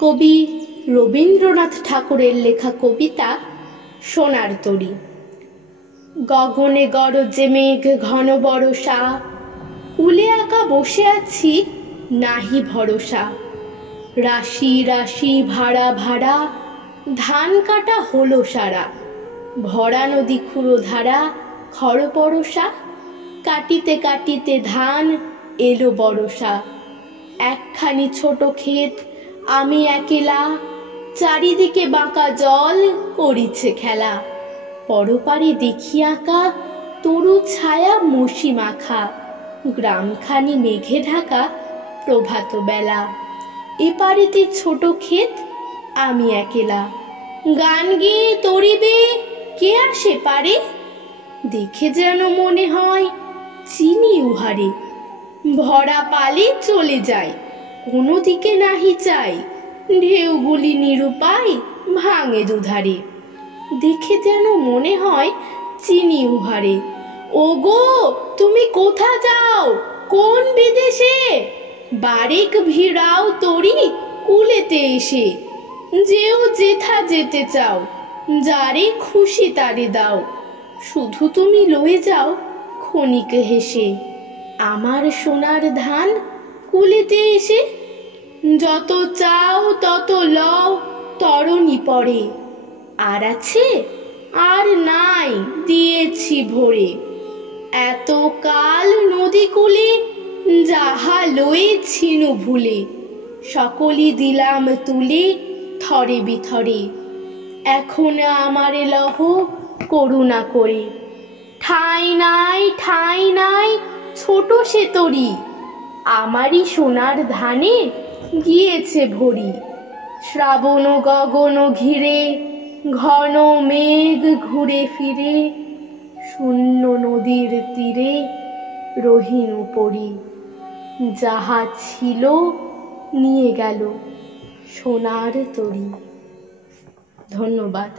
কবি রবীন্দ্রনাথ ঠাকুরের লেখা কবিতা সোনার তরী। গগনে গরজে মেঘ ঘন বরষা, কুলে একা বসে আছি নাহি ভরসা। রাশি রাশি ভাড়া ভাড়া, ধান কাটা হলো সারা। ভরা নদী খুঁড়ো ধারা, খড় পরশা। কাটিতে কাটিতে ধান এলো বরষা। একখানি ছোট ক্ষেত আমি একেলা, চারিদিকে বাঁকা জল করিছে খেলা। পরপারে দেখি আঁকা তরু ছায়া মসি মাখা, গ্রামখানি মেঘে ঢাকা প্রভাত বেলা। এপারেতে ছোট ক্ষেত আমি একেলা, গান গেয়ে তরিবে কে আসে পারে। দেখে যেন মনে হয় চিনি উহারে, ভরা পালে চলে যায় কোনো দিকে নাহি চাই। ঢেউগুলি নিরুপায় ভাঙে দুধারে, দেখে যেন মনে হয় চিনি উহারে। ওগো তুমি কোথা যাও কোন বিদেশে, বারেক ভিড়াও তরি কুলেতে এসে। যেও যেথা যেতে চাও, যারে খুশি তারে দাও, শুধু তুমি লয়ে যাও ক্ষণিক হেসে। আমার সোনার ধান কুলেতে এসে, যত চাও তত লও তরণী পরে। আর আছে আর নাই দিয়েছি ভরে, এত কাল নদী কূলে যাহা লয়েছিনু ভুলে। সকলই দিলাম তুলে থরে বিথরে, এখন আমারে লহ করুণা করে। ঠাঁই নাই ছোট সে তরি, আমারই সোনার ধানে গিয়েছে ভরি। শ্রাবণ গগন ঘিরে ঘন মেঘ ঘুরে ফিরে, শূন্য নদীর তীরে রহিনু পড়ি। যাহা ছিল নিয়ে গেল সোনার তরী। ধন্যবাদ।